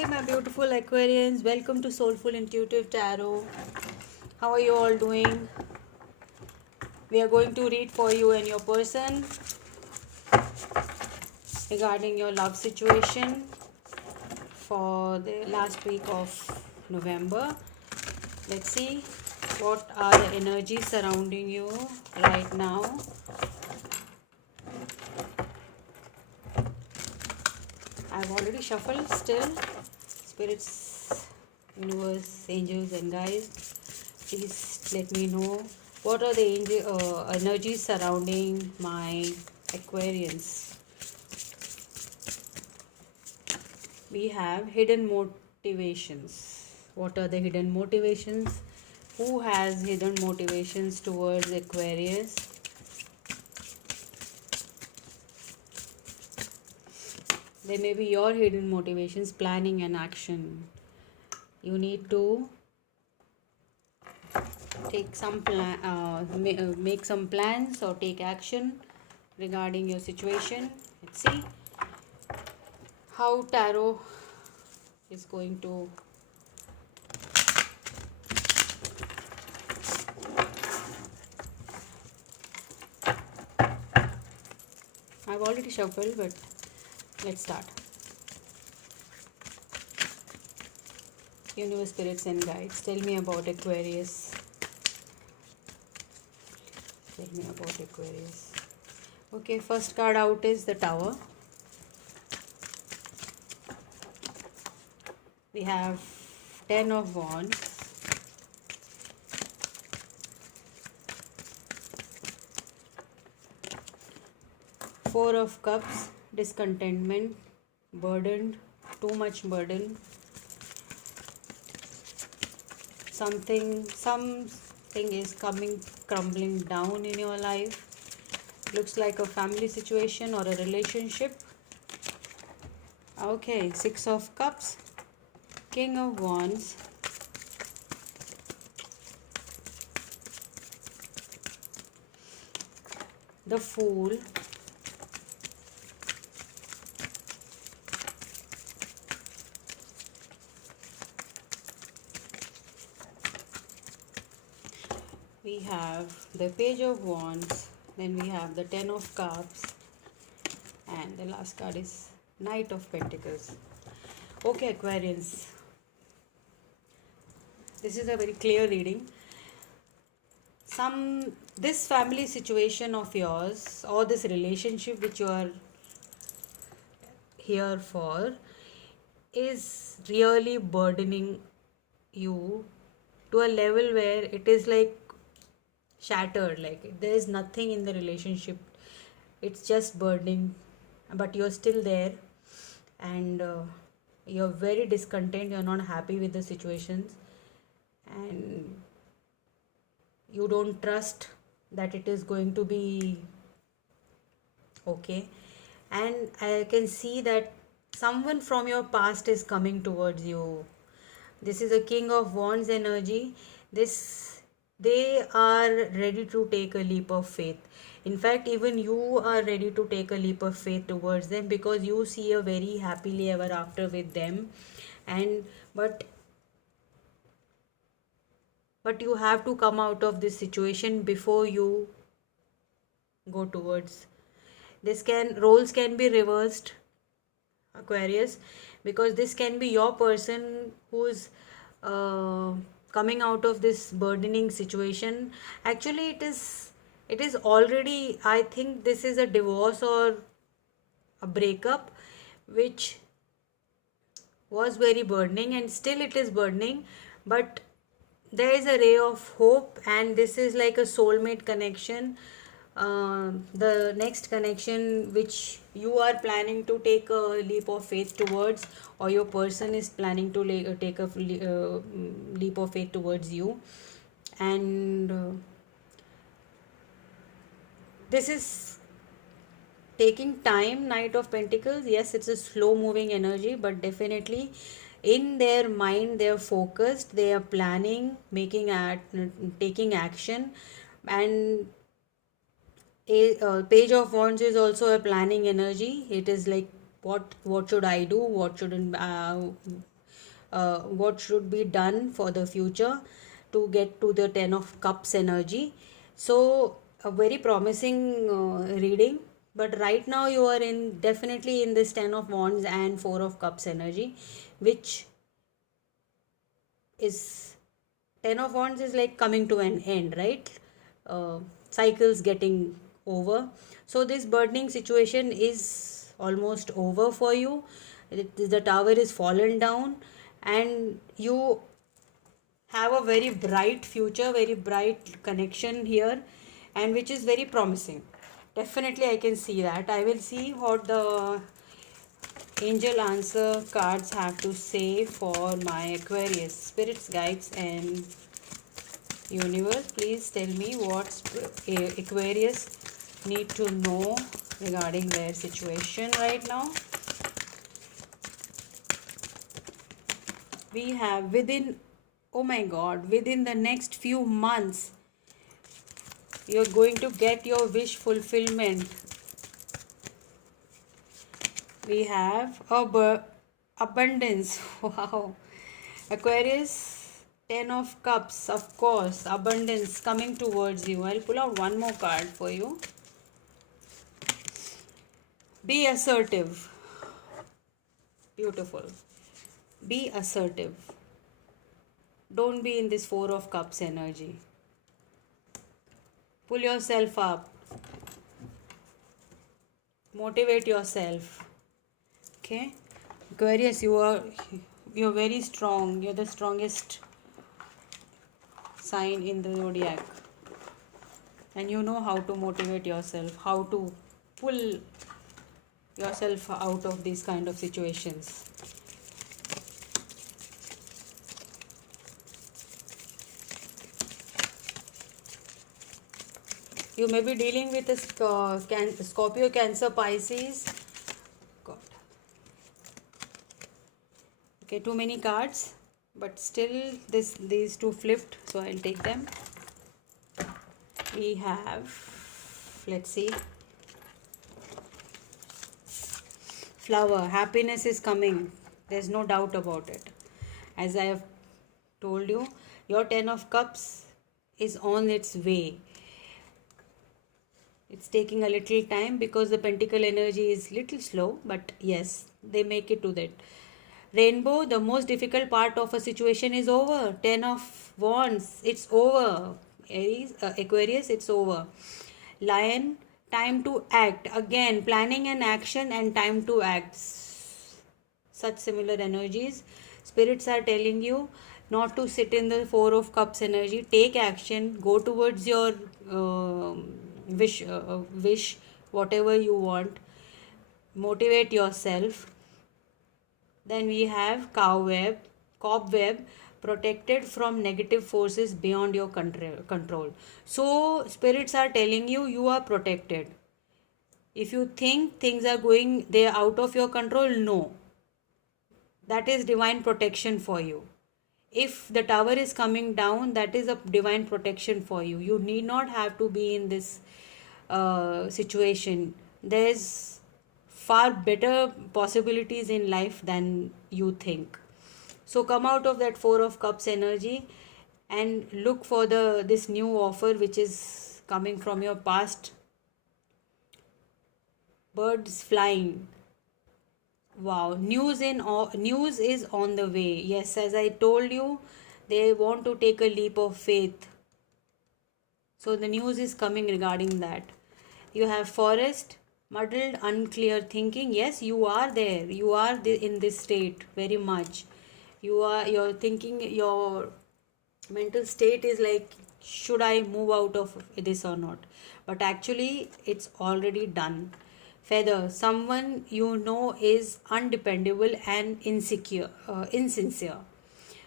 Hey, my beautiful Aquarians, welcome to Soulful Intuitive Tarot. How are you all doing? We are going to read for you and your person regarding your love situation for the last week of November. Let's see what are the energies surrounding you right now. I've already shuffled still. Spirits, universe, angels, and guides, please let me know what are the energies surrounding my Aquarians. We have hidden motivations. What are the hidden motivations? Who has hidden motivations towards Aquarius? They may be your hidden motivations, planning and action. You need to take some make some plans or take action regarding your situation. Let's see how tarot is going to I've already shuffled, but let's start. Universe, spirits and guides, tell me about Aquarius. Tell me about Aquarius. Okay, first card out is the Tower. We have 10 of Wands, Four of Cups, discontentment, burdened, too much burden. Something is crumbling down in your life. Looks like a family situation or a relationship. Okay, Six of Cups, King of Wands, the Fool, we have the Page of Wands, then we have the Ten of Cups, and the last card is Knight of Pentacles. Okay, Aquarians, this is a very clear reading. This family situation of yours or this relationship which you are here for is really burdening you to a level where it is like shattered, like there is nothing in the relationship, it's just burdening, but you're still there, and you're very discontent, you're not happy with the situations, and you don't trust that it is going to be okay. And I can see that someone from your past is coming towards you. This is a King of Wands energy. They are ready to take a leap of faith. In fact, even you are ready to take a leap of faith towards them, because you see a very happily ever after with them. And but you have to come out of this situation before you go towards this. Roles can be reversed, Aquarius, because this can be your person who's coming out of this burdening situation. Actually, it is already, I think this is a divorce or a breakup which was very burdening, and still it is burdening, but there is a ray of hope, and this is like a soulmate connection. The next connection which you are planning to take a leap of faith towards, or your person is planning to take a leap of faith towards you. And this is taking time. Knight of Pentacles, yes, it's a slow moving energy, but definitely in their mind they are focused, they are planning, taking action. And Page of Wands is also a planning energy. It is like what should I do, what shouldn't what should be done for the future to get to the 10 of cups energy. So a very promising reading, but right now you are in definitely in this 10 of wands and 4 of cups energy, which is 10 of wands is like coming to an end, right? Cycles getting over. So this burdening situation is almost over for you. The tower is fallen down, and you have a very bright future, very bright connection here, and which is very promising. Definitely I can see that. I will see what the angel answer cards have to say for my Aquarius. Spirits, guides, and universe, please tell me what Aquarius need to know regarding their situation right now. We have within, oh my god, within the next few months you're going to get your wish fulfillment. We have abundance. Wow. Aquarius, 10 of cups, of course, abundance coming towards you. I'll pull out one more card for you. Be assertive. Beautiful. Be assertive. Don't be in this 4 of cups energy. Pull yourself up. Motivate yourself. Okay? Aquarius, you're very strong. You're the strongest sign in the zodiac, and you know how to motivate yourself, how to pull yourself out of these kind of situations. You may be dealing with a Scorpio, Cancer, Pisces. God. Okay, too many cards, but still these two flipped, so I'll take them. We have, let's see, flower. Happiness is coming, there's no doubt about it. As I have told you, your 10 of cups is on its way. It's taking a little time because the pentacle energy is little slow, but yes, they make it to that. Rainbow, the most difficult part of a situation is over. 10 of wands, it's over. Aquarius, it's over. Lion, time to act. Again, planning and action and time to act. Such similar energies. Spirits are telling you not to sit in the 4 of cups energy. Take action. Go towards your wish, whatever you want. Motivate yourself. Then we have cobweb, protected from negative forces beyond your control. So spirits are telling you you are protected. If you think things are going, they are out of your control, no. That is divine protection for you. If the tower is coming down, that is a divine protection for you. You need not have to be in this situation. There's far better possibilities in life than you think. So come out of that 4 of cups energy and look for this new offer which is coming from your past. Birds flying. Wow, news is on the way. Yes, as I told you, they want to take a leap of faith. So the news is coming regarding that. You have forest, muddled, unclear thinking. Yes, you are there. You are in this state very much. You're thinking, your mental state is like, should I move out of this or not? But actually, it's already done. Feather, someone you know is undependable and insincere.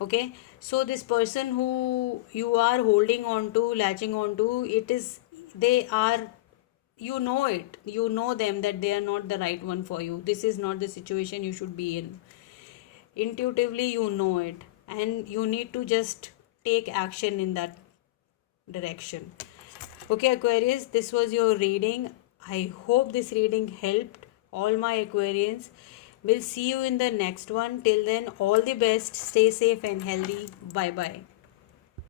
Okay, so this person who you are holding on to, latching on to, they are, you know them, that they are not the right one for you. This is not the situation you should be in. Intuitively you know it, and you need to just take action in that direction. Okay, Aquarius, this was your reading. I hope this reading helped all my Aquarians. We'll see you in the next one. Till then, all the best. Stay safe and healthy. Bye bye.